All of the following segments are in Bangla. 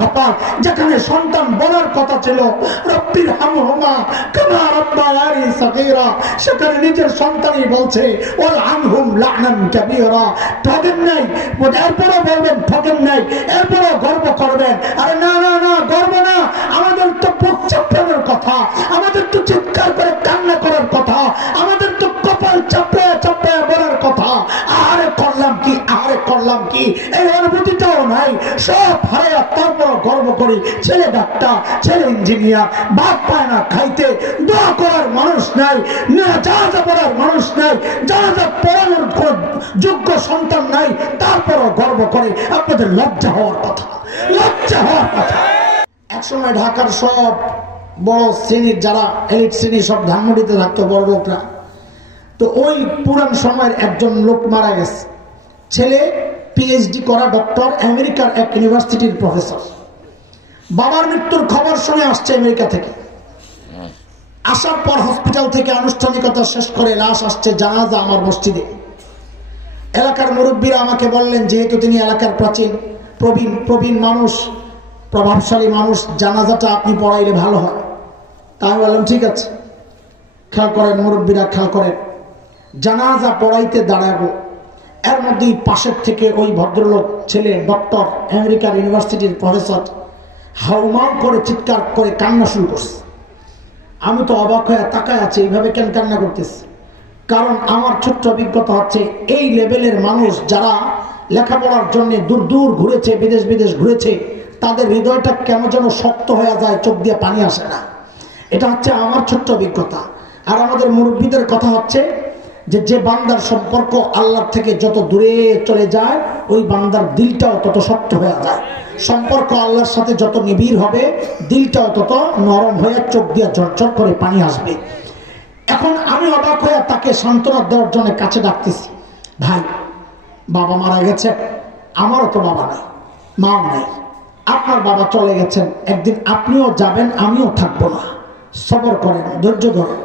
কপাল, যেখানে সন্তান বলার কথা ছিল রব্বির হামহুমা কামা রাব্বায়ানি সগীরা, সেখানে নিজের সন্তানই বলছে ওয়াল আনহুম লা'নান কাবীরা। ঠকেন নাই, এরপরও বলবেন ঠকেন নাই, এরপরও গর্ব করবেন। আরে না না না, গর্ব না, আমাদের তো বুক চাপড়ানোর কথা, আমাদের তো চিৎকার করে কান্না করার কথা, আমাদের তো কপাল চাপড়ে চাপড়ে বলার কথা। আরে করলাম কি, আরে করলাম কি, এই অনুভূতিটাও নাই। সব হারায়া তারপর গর্ব করি, ছেলে ডাক্তার, ছেলে ইঞ্জিনিয়ার, ভাত পায় না খাইতে, দোয়া করার মানুষ নাই, জানাজা পড়ার মানুষ নাই, জানাজা পড়ানোর যোগ্য সন্তান নাই, তারপরও গর্ব করে। আপনাদের লজ্জা হওয়ার কথা, লজ্জা হওয়ার কথা। একসময় ঢাকার সব বড় শ্রেণীর যারা এলিট শ্রেণী সব ধানমন্ডিতে থাকতো বড় লোকরা, তো ওই পুরান সময়ের একজন লোক মারা গেছে, ছেলে পিএইচডি করা ডক্টর, আমেরিকার এক ইউনিভার্সিটির প্রফেসর। বাবার মৃত্যুর খবর শুনে আসছে আমেরিকা থেকে, আসার পর হসপিটাল থেকে আনুষ্ঠানিকতা শেষ করে লাশ আসছে জানাজা আমার মসজিদে। এলাকার মুরব্বীরা আমাকে বললেন, যেহেতু তিনি এলাকার প্রাচীন প্রবীণ মানুষ, প্রভাবশালী মানুষ, জানাজাটা আপনি পড়াইলে ভালো হয়। তাই আমি বললাম ঠিক আছে। খেয়াল করেন মুরব্বীরা, খেয়াল করেন, জানাজা পড়াইতে দাঁড়াবো, এর মধ্যেই পাশের থেকে ওই ভদ্রলোক ছেলে ডক্টর, আমেরিকার ইউনিভার্সিটির প্রফেসর, হাউমাউ করে চিৎকার করে কান্না শুরু করছে। আমি তো অবাক হয়ে তাকায় আছি, এইভাবে কেন কান্না করতেছে? কারণ আমার ছোট্ট অভিজ্ঞতা হচ্ছে, এই লেভেলের মানুষ যারা লেখাপড়ার জন্য দূর দূর ঘুরেছে, বিদেশ ঘুরেছে, তাদের হৃদয়টা কেন যেন শক্ত হয়ে যায়, চোখ দিয়ে পানি আসে না। এটা হচ্ছে আমার ছোট্ট অভিজ্ঞতা। আর আমাদের মুরব্বীদের কথা হচ্ছে যে বান্দার সম্পর্ক আল্লাহর থেকে যত দূরে চলে যায়, ওই বান্দার দিলটাও তত শক্ত হয়ে যায়। সম্পর্ক আল্লাহর সাথে যত নিবিড় হবে, দিলটাও তত নরম হয়ে চোখ দিয়ে ঝরঝর করে পানি আসবে। এখন আমি অবাক হয়ে তাকে সান্ত্বনা দেওয়ার জন্য কাছে ডাকতেছি, ভাই বাবা মারা গেছে, আমারও তো বাবা নাই, মাও নাই, আপনার বাবা চলে গেছেন, একদিন আপনিও যাবেন, আমিও থাকবো না, সবর করেন, ধৈর্য ধরেন।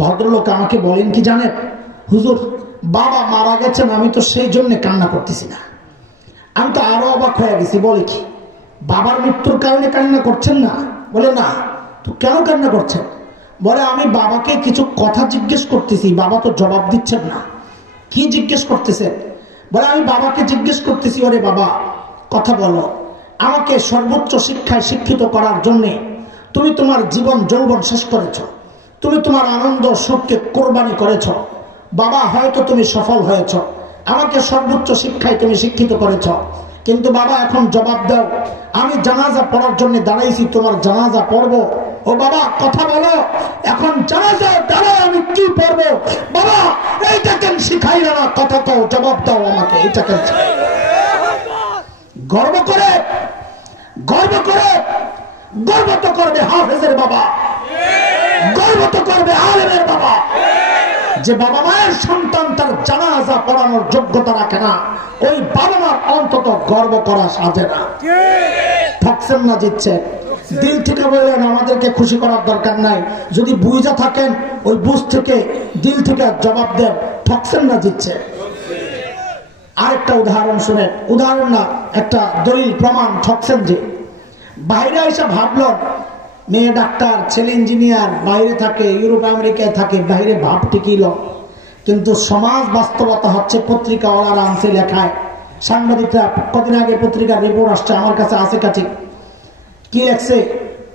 ভদ্রলোক আমাকে বলেন কি জানেন, হুজুর বাবা মারা গেছেন, আমি তো সেই জন্য কান্না করতেছি না। আমি তো আরো অবাক হয়ে গেছি, বলে কি বাবার মৃত্যুর কারণে কান্না করছেন না? বলে না। তো কেন কান্না করছেন? বলে আমি বাবাকে কিছু কথা জিজ্ঞেস করতেছি, বাবা তো জবাব দিচ্ছেন না। কি জিজ্ঞেস করতেছেন? বলে আমি বাবাকে জিজ্ঞেস করতেছি, ওরে বাবা কথা বলো, আমাকে সর্বোচ্চ শিক্ষায় শিক্ষিত করার জন্যে তুমি তোমার জীবন যৌবন শেষ করেছ, তুমি তোমার আনন্দ সুখকে কোরবানি করেছ, বাবা হয়তো তুমি সফল হয়েছ, আমাকে সর্বোচ্চ শিক্ষায় তুমি শিক্ষিত করেছ, কিন্তু বাবা এখন জবাব দাও, আমি জানাজা পড়ার জন্য দাঁড়াইছি, তোমার জানাজা পড়বো, ও বাবা কথা বলো, এখন জানাজা দাঁড়ায় আমি কি পড়বো? বাবা এইটা কেন শিখাই না, কথা কও, জবাব দাও আমাকে, এইটা কেন? গর্ব করে, গর্ব করে, গর্ব তো করবে হাফেজের বাবা, গর্ব তো করবে আলেমের বাবা। যে বাবা মায়ের সন্তান তার জানাজা পড়ানোর যোগ্যতা রাখে না, ওই বাবা মার অন্তত গর্ব করা সাজে না। ঠকছেন না জিতছেন? দিল থেকে বললেন, আমাদেরকে খুশি করার দরকার নাই, যদি বুঝা থাকেন ওই বুঝ থেকে দিল থেকে জবাব দেন, ঠকছেন না জিতছেন। আরেকটা উদাহরণ শুনেন, উদাহরণ না একটা দলিল প্রমাণ, ঠকছেন যে। বাইরে এসে ভাবল মেয়ে ডাক্তার, ছেলে ইঞ্জিনিয়ার, বাইরে থাকে, ইউরোপ আমেরিকায় থাকে, বাইরে ভাব টিকিল, কিন্তু সমাজ বাস্তবতা হচ্ছে পত্রিকাওয়ালারা আনছে লেখায়, সাংবাদিকরা কদিন আগে পত্রিকার রিপোর্ট আসছে, আমার কাছে আছে কাছে, কি লেখছে?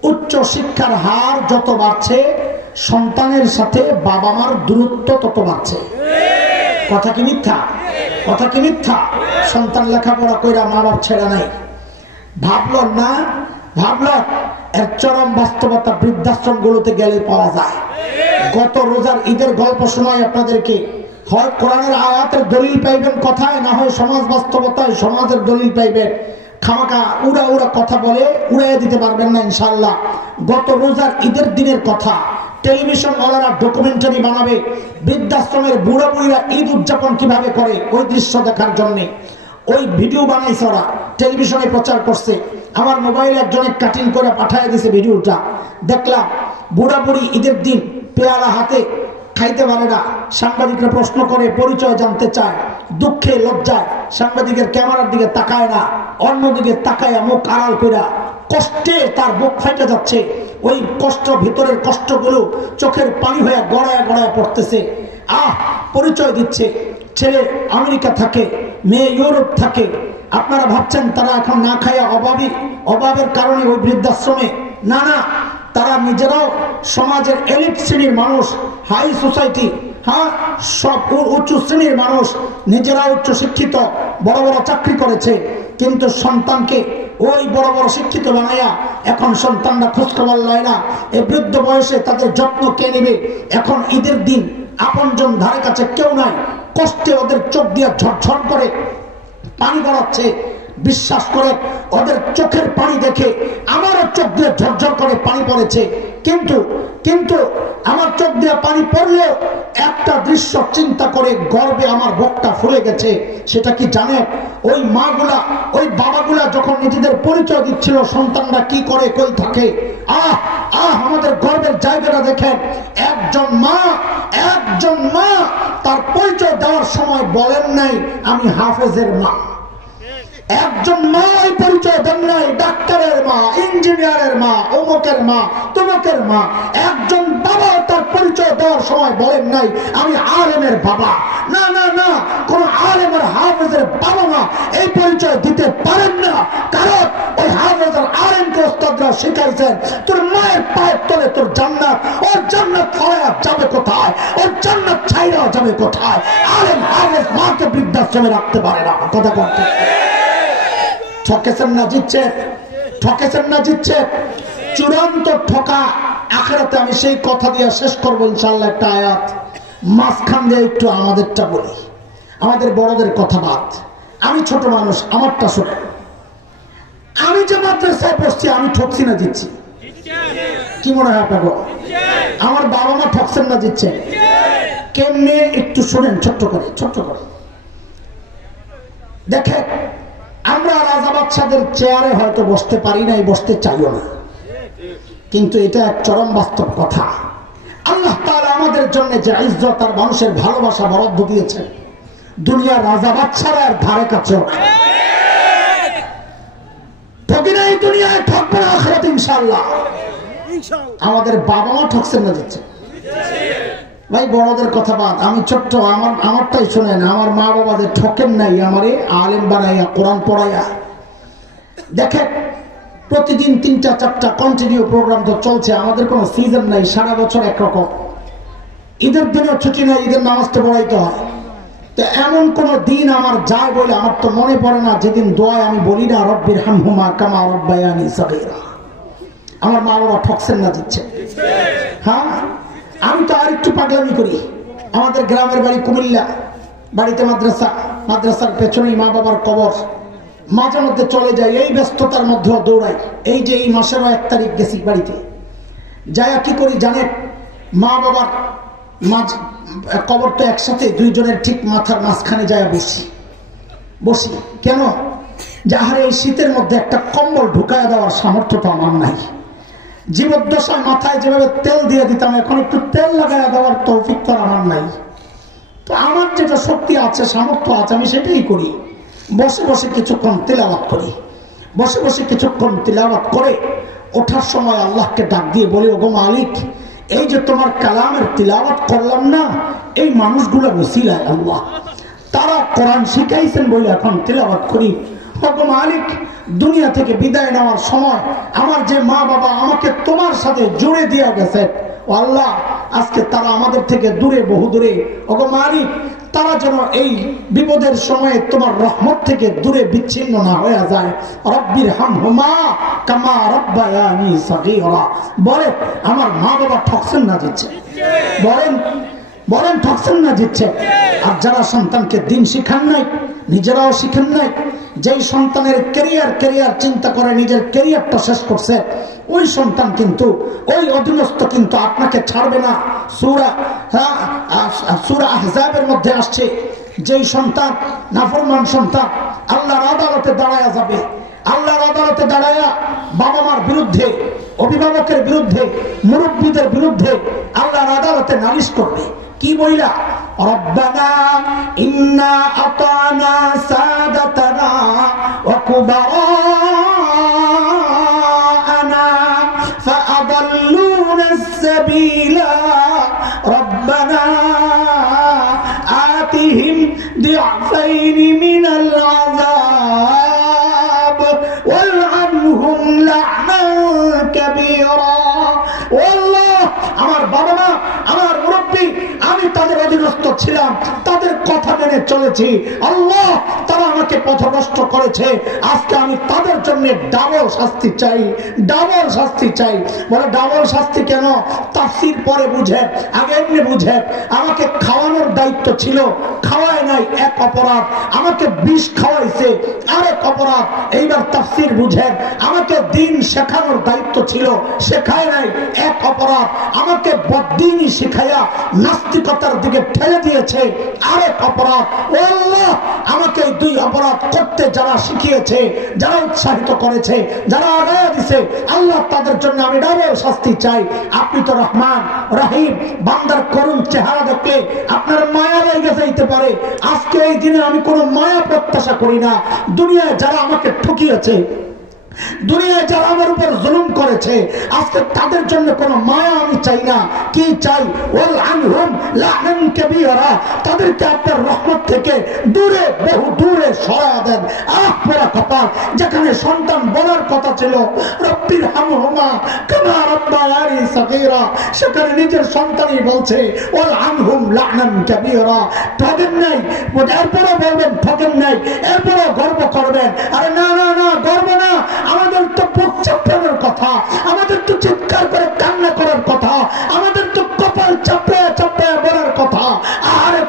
উচ্চ শিক্ষার হার যত বাড়ছে, সন্তানের সাথে বাবা মার দূরত্ব তত বাড়ছে। কথা কি মিথ্যা? কথা কি মিথ্যা? সন্তান লেখাপড়া কইরা মা বাপ ছেড়ে নাই। ভাবল না, ভাবল এর চরম বাস্তবতা বৃদ্ধাশ্রম গুলোতে গেলে পাওয়া যায়। গত রোজার ঈদের গল্প শোনাই আপনাদেরকে, হয় কোরআনের আয়াতের দলিল পাইবেন কথায়, না হয় সমাজ বাস্তবতায় সমাজের দলিল পাইবেন। খামাকা উড়া উড়া কথা বলে উড়াইয়া দিতে পারবেন না ইনশাআল্লাহ। গত রোজার ঈদের দিনের কথা, টেলিভিশন ওয়ালারা ডকুমেন্টারি বানাবে, বৃদ্ধাশ্রমের বুড়া বুড়িরা ঈদ উদযাপন কিভাবে করে ওই দৃশ্য দেখার জন্য ওই ভিডিও বানাইছে, ওরা টেলিভিশনে প্রচার করছে। আমার মোবাইলে একজনে কাটিং করে পাঠিয়ে দিয়েছে ভিডিওটা, দেখলাম বুড়া বুড়ি ঈদের দিন পেয়ারা হাতে খাইতে পারে না, সাংবাদিকরা প্রশ্ন করে, পরিচয় জানতে চায়, দুঃখে লজ্জায় সাংবাদিকের ক্যামেরার দিকে তাকায় না, অন্যদিকে তাকায় মুখ আড়াল কইরা কষ্টে তার বুক ফাইটে যাচ্ছে, ওই কষ্ট, ভিতরের কষ্টগুলো চোখের পানি হয়ে গড়ায় গড়ায় পড়তেছে। পরিচয় দিচ্ছে ছেলে আমেরিকা থাকে, মেয়ে ইউরোপ থাকে। আপনারা ভাবছেন তারা এখন না খায়া অভাবের কারণে ওই বৃদ্ধাশ্রমে? না না, তারা নিজেরাও সমাজের এলিট শ্রেণীর মানুষ, হাই সোসাইটি, সব উচ্চ শ্রেণীর মানুষ, নিজেরা উচ্চ শিক্ষিত, বড় বড় চাকরি করেছে, কিন্তু সন্তানকে ওই বড় বড় শিক্ষিত বানাইয়া এখন সন্তানরা খোঁজখবর লয় না। এই বৃদ্ধ বয়সে তাদের যত্ন কে নেবে? এখন ঈদের দিন আপনজন ধারে কাছে কেউ নাই, কষ্টে ওদের চোখ দিয়ে ঝরঝর করে পানি গড়াচ্ছে। বিশ্বাস করে ওদের চোখের পানি দেখে আমারও চোখ দিয়ে ঝরঝর করে পানি পড়েছে। কিন্তু আমার চোখ দিয়ে পানি পড়লেও একটা দৃশ্য চিন্তা করে গর্বে আমার বুকটা ফুলে গেছে। সেটা কি জানে? ওই মাগুলা, ওই বাবাগুলা যখন নিজেদের পরিচয় দিচ্ছিল সন্তানরা কি করে, কই থাকে, আমাদের গর্বের জায়গাটা দেখেন। একজন মা তার পরিচয় দেওয়ার সময় বলেন নাই আমি হাফেজের মা। একজন মা এই পরিচয় দেন নাই ডাক্তারের মা, ইঞ্জিনিয়ারের মা, অমুকের মা, তমুকের মা। একজন বাবা তার পরিচয় দেওয়ার সময় বলেন নাই আমি আলেমের বাবা। না না না, কোন আলেমের হাফেজের বাবা মা এই পরিচয় দিতে পারেন না, কারণ ওই হাফেজের আলেমকে ওস্তাদরা শিখাইছেন তোর মায়ের পায়ের তলে তোর জান্নাত, ওর জান্নাত ফলায়া যাবে কোথায়, ওর জান্নাত ছাইরা যাবে কোথায়? আলেম হাফেজ মাকে বৃদ্ধাশ্রমে রাখতে পারে না। কথা বলতে ঠকেছেন না জিতছেন, ঠকেছেন না জিতছেন। চূড়ান্ত ঠকা আখিরাতে। আমি সেই কথা দিয়ে শেষ করবো ইনশাআল্লাহ। একটা আয়াত মাঝখান দিয়ে একটু আমাদেরটা বলি, আমাদের বড়দের কথা বাদ। আমি ছোট মানুষ, আমারটা ছোট। আমি যে মাদ্রাসায় পড়ছি আমি ঠকছি না জিতছি? কি মনে হয় আপনাকে? আমার বাবা মা ঠকছেন না জিতছেন? কেমনে একটু শোনেন ছোট্ট করে দেখেন। আমরা রাজা বাদশাদের চেয়ারে হয়তো বসতে পারি নাই, বসতে চাইও না, কিন্তু এটা এক চরম বাস্তব কথা। আল্লাহ তাআলা আমাদের জন্য যে ইজ্জত আর মানুষের ভালোবাসা বরাদ্দ দিয়েছেন, দুনিয়ার রাজা বাদশারা আর ধারে কাছে ঠকি নাই, দুনিয়ায় ঠকবে না আখিরাতে ইনশাআল্লাহ। আমাদের বাবা মা ঠকছেন না দিচ্ছে ভাই, বড়দের কথা বাদ। আমি ছোট্ট, আমারটাই শোনেন। আমার মা বাবাদের ঠকেন নাই, আমারে আলেম বানাইয়া কোরআন পড়াইয়া। দেখেন প্রতিদিন 3টা-4টা কন্টিনিউ প্রোগ্রাম তো চলছে, আমাদের কোনো সিজন নাই, সারা বছর একরকম। ঈদের দিনও ছুটি নাই, ঈদের নামাজ তো পড়াইতে হয়। তো এমন কোন দিন আমার যায় বলে আমার তো মনে পড়ে না যেদিন দোয়ায় আমি বলি না রব্বির হামহুমা কামা রাব্বায়ানি সাগীরা। আমার মা বাবা ঠকছেন না দিচ্ছে? হ্যাঁ, আমি তো আর একটু পাগলামি করি। আমাদের গ্রামের বাড়ি কুমিল্লা, বাড়িতে মাদ্রাসার পেছনেই মা বাবার কবর। মাঝে মধ্যে চলে যাই, এই ব্যস্ততার মধ্যেও দৌড়াই। এই যে এই মাসেরও 1 তারিখ গেছি বাড়িতে, যাইয়া কি করি জানেন? মা বাবার কবর তো একসাথে, দুইজনের ঠিক মাথার মাঝখানে যাইয়া বসি। কেন? যাহার এই শীতের মধ্যে একটা কম্বল ঢুকায় দেওয়ার সামর্থ্য তো আমার নাই। জীবদ্দশায় মাথায় যেভাবে তেল দিয়ে দিতাম, এখন একটু তেল লাগায় দেওয়ার তৌফিক তো আমার নাই। তো আমার যেটা শক্তি আছে, সামর্থ্য আছে, আমি সেটাই করি। বসে বসে কিছুক্ষণ তিলাওয়াত করি। বসে বসে কিছুক্ষণ তিলাওয়াত করে ওঠার সময় আল্লাহকে ডাক দিয়ে বলি, ওগো মালিক, এই যে তোমার কালামের তিলাওয়াত করলাম না, এই মানুষগুলো ওসিলায় আল্লাহ তারা কোরআন শিখাইছেন বলে এখন তিলাওয়াত করি। ওগো মালিক, দুনিয়া থেকে বিদায় নেওয়ার সময় আমার যে মা বাবা আমাকে তোমার সাথে জুড়ে দিয়ে গেছে, ও আল্লাহ, আজকে তারা আমাদের থেকে দূরে, বহু দূরে। ওগো মালিক, তারা যেন এই বিপদের সময়ে তোমার রহমত থেকে দূরে বিচ্ছিন্ন না হয়ে যায়। রব্বির হামহুমা কামা রাব্বায়ানি সাগীরা। বলে আমার মা বাবা ঠকছেন না দিচ্ছে? বলেন ঠকছেন না দিচ্ছে? আর যারা সন্তানকে দিন শিখান নাই, নিজেরাও শিখেন নাই, যেই সন্তানের ক্যারিয়ার চিন্তা করে নিজের ক্যারিয়ারটা শেষ করছে, ওই সন্তান কিন্তু, ওই অধীনস্থ কিন্তু আপনাকে ছাড়বে না। সূরা আহজাবের মধ্যে আসছে, যেই সন্তান নাফরমান সন্তান আল্লাহর আদালতে দাঁড়ায়া যাবে, আল্লাহর আদালতে দাঁড়ায়া বাবা মার বিরুদ্ধে, অভিভাবকের বিরুদ্ধে, মুরব্বীদের বিরুদ্ধে আল্লাহর আদালতে নালিশ করবে। কি বইলা? রব্বানা ইন্না আতানা সাদাতানা ওয়া কুবারা سبيلا ربنا آتهم ضعفين من العذاب والعنهم لعنا كبيرا والله আমার বাবা মা আমার মুরব্বি আমি তাদের অধীনস্থ ছিলাম তাদের কথা মেনে চলেছি আল্লাহ তারা আমাকে পথভ্রষ্ট করেছে আজকে আমি তাদের জন্য ডাবল শাস্তি চাই বলে ডাবল শাস্তি কেন তাফসীর পরে বুঝেন আগে এমনি বুঝেন আমাকে খাওয়ানোর দায়িত্ব ছিল খাওয়ায় নাই এক অপরাধ আমাকে বিষ খাওয়াইছে আরেক অপরাধ এইবার তাফসীর বুঝেন আমাকে দ্বীন শেখানোর দায়িত্ব ছিল শেখায় নাই এক অপরাধ আমাকে বদ্দীনি শিখাইয়া নাস্তিকতার দিকে ঠেলে দিয়েছে আরেক অপরাধ ও আল্লাহ আমাকে এই দুই অপরাধ করতে যারা শিখিয়েছে যারা উৎসাহিত করেছে যারা আগায় দিছে আল্লাহ তাদের জন্য আমি ডাবল শাস্তি চাই আপনি তো রহমান রহিম বান্দার করুণ চেহারা দেখলে আপনার মায়া লেগে যাইতে পারে আজকে এই দিনে আমি কোনো মায়া প্রত্যাশা করি না দুনিয়ায় যারা আমাকে ঠকিয়েছে দুনিয়ায় যারা আমার উপর জুলুম করেছে আজকে তাদের জন্য কোনো মায়া আমি চাই না কি চাই ওয়াল আনহুম লা'নান কাবীরা তাদেরকে আপনার রহমত থেকে দূরে বহু দূরে সরায়া দেন পুরা কপাল যেখানে সন্তান বলার কথা ছিল রব্বির হামহুমা কামা রাব্বায়ানি সগীরা সেখানে নিজের সন্তানই বলছে ওয়াল আনহুম লা'নান কাবীরা ঠকেন নাই এরপরও বলবেন ঠকেন নাই এরপরও গর্ব করবেন আরে না না না গর্ব না আমাদের তো বুক চাপড়ানোর কথা আমাদের তো চিৎকার করে কান্না করার কথা আমাদের তো কপাল চাপড়ে চাপড়ে বলার কথা আরে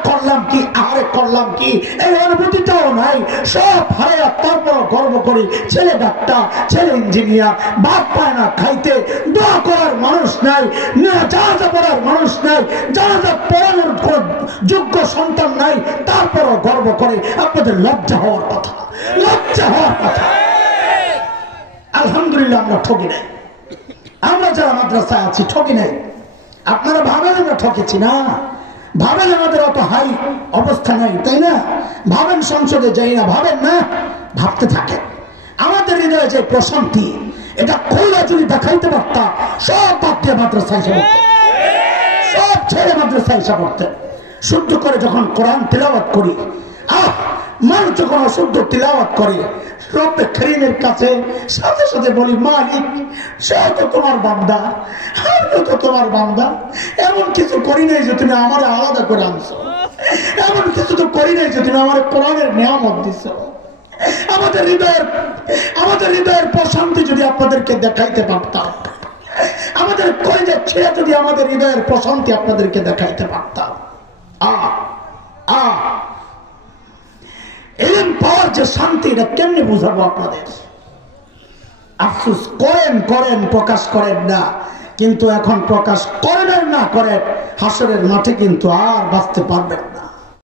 করলাম কি এই অনুভূতিটাও নাই সব হারায়া তারপর গর্ব করি ছেলে ডাক্তার ছেলে ইঞ্জিনিয়ার ভাত পায় না খাইতে দোয়া করার মানুষ নাই জানাজা পড়ার মানুষ নাই জানাজা পড়ানোর যোগ্য সন্তান নাই তারপরও গর্ব করে আপনাদের লজ্জা হওয়ার কথা আলহামদুলিল্লাহ আমরা ঠকি নাই আমরা যারা মাদ্রাসায় আছি ঠকি নাই আপনারা ভাবেন আমরা ঠকেছি না ভাবেন আমাদের অত হাই অবস্থা নাই তাই না ভাবেন সংসদে যাই না ভাবেন না ভাবতে থাকেন আমাদের হৃদয়ে যে প্রশান্তি এটা খোলা যদি দেখাইতে পারতাম সব বাদ দিয়ে মাদ্রাসায় এসে পড়তেন সব ছেড়ে মাদ্রাসায় এসে পড়তেন শুদ্ধ করে যখন কোরআন তিলাওয়াত করি মানুষ যখন অশুদ্ধ তিলাওয়াত করে রব্বে করিমের কাছে সাথে সাথে বলি মালিক সে তো তোমার বান্দা আমিও তো তোমার বান্দা এমন কিছু করি নাই যে তুমি আমার আলাদা করে আনছো এমন কিছু তো করি নাই যে তুমি আমার কোরআনের নিয়ামত দিছো আমাদের হৃদয়ের প্রশান্তি যদি আপনাদেরকে দেখাইতে পারতাম আমাদের কলিজা ছেড়ে যদি আমাদের হৃদয়ের প্রশান্তি আপনাদেরকে দেখাইতে পারতাম এলেন পাওয়ার যে শান্তি এটা কেমনি বুঝাবো আপনাদের আফসোস করেন প্রকাশ করেন না কিন্তু এখন প্রকাশ করেন না করেন হাসরের মাঠে কিন্তু আর বাঁচতে পারবেন না